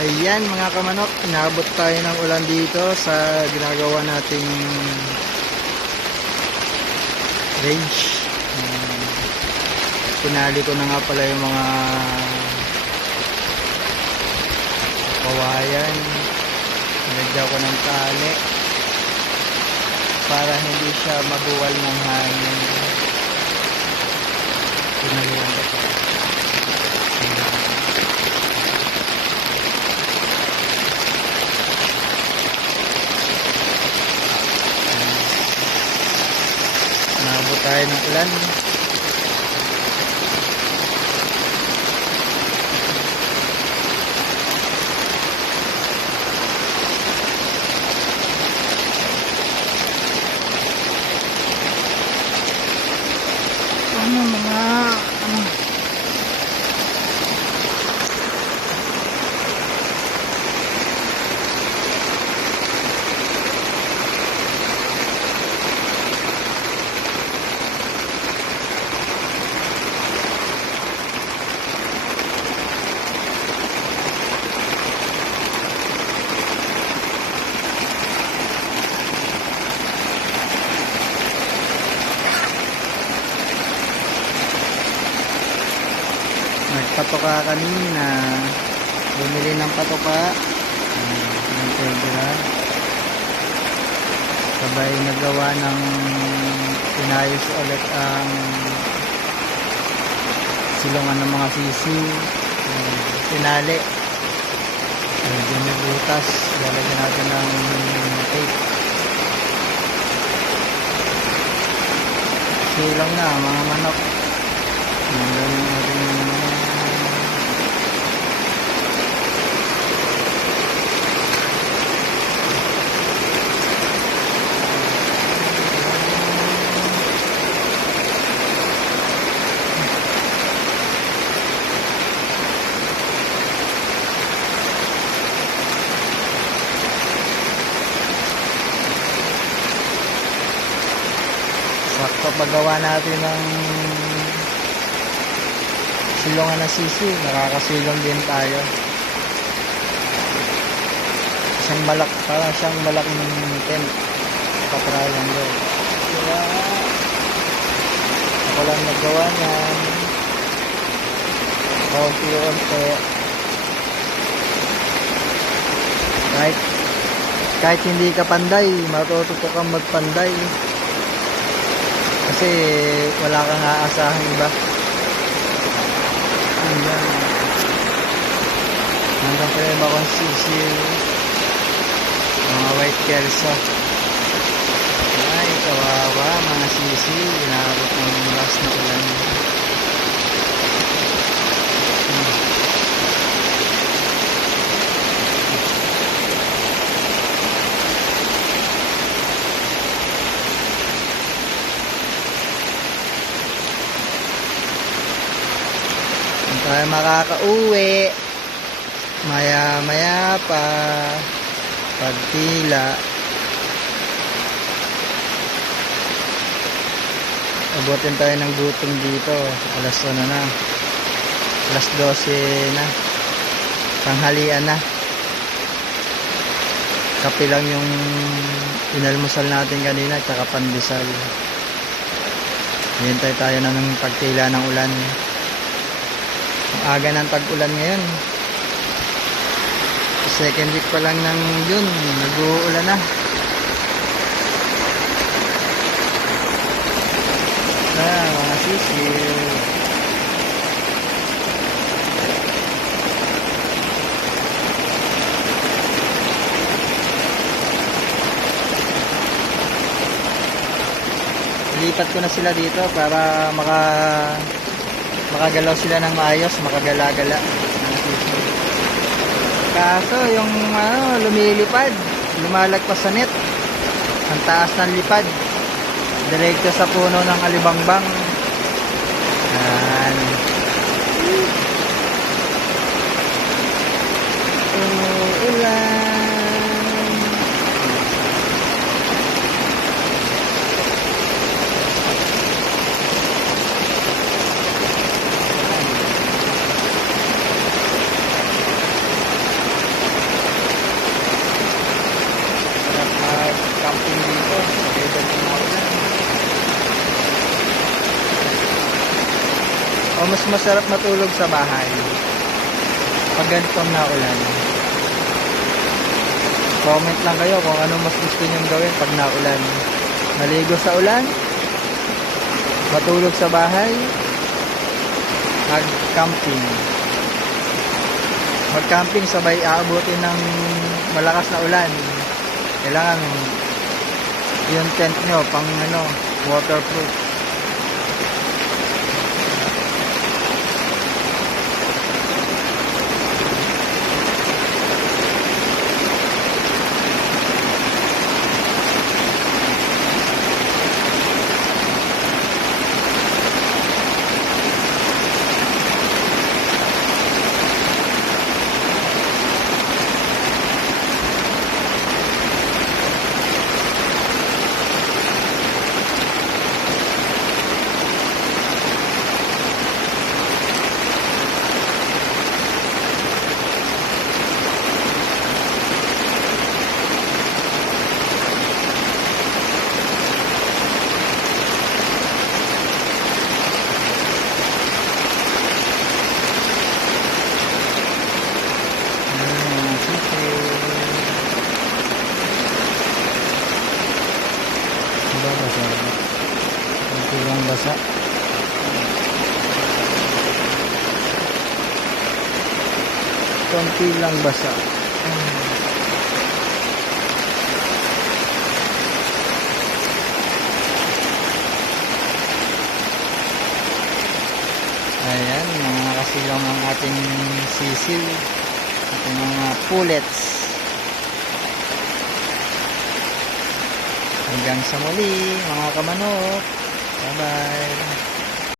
Ayan mga kamanok, inaabot tayo ng ulan dito sa ginagawa nating range. Pinali ko na nga pala yung mga kawayan. Nilagyan ko ng tali para hindi siya mabuwal ng hangin. Pinalihan ko pa. Naabot tayo ng ulan. Nagpatoka kanina, bumili ng patoka ng pedra, sabay nagawa ng pinayos ulit ang silungan ng mga sisiw, pinali, medyo may butas, lalagyan natin ng tape. Silang na mga manok, nandun natin sakto paggawa natin ng silungan na sisiw, nakakasilong din tayo. Isang balak, parang siyang malaking tent, katriangle. Diba? Ako lang naggawa niyan, kaunti-unti. Kahit hindi ka panday, matututo kang magpanday. Kasi wala kang aasahan iba. Ayan. Hanggang pa yung bakong sisiw. Mga white kelso. Ay, kawawa. Mga sisiw. Inaabot ng last na ulan. Tayo makakauwi maya maya pa pagtila. Abutin tayo ng gutom dito, alas 12 na, tanghalian na. Kape lang yung inalmusal natin kanina tsaka pandesal. Hintay tayo na ng pagtila ng ulan. Aga ng tag-ulan ngayon. Second week pa lang ng June, nag-uulan na. Mga sisiw. Lipat ko na sila dito para makagalaw sila ng maayos, makagala-gala. Kaso yung lumilipad, lumalagpas sa net, ang taas ng lipad, direkto sa puno ng alibangbang. Yan. Ulan. mas masarap matulog sa bahay pag ganitong naulan. Comment lang kayo kung ano mas gusto nyong gawin pag naulan. Maligo sa ulan, matulog sa bahay, mag-camping. Mag-camping sabay aabutin ng malakas na ulan. Kailangan yung tent nyo pang waterproof. Kulang basa. Konti lang basa. Ayan, mga nakasilang ang ating sisil. Ating mga pullets. Hanggang sa muli, mga kamanok. Bye-bye.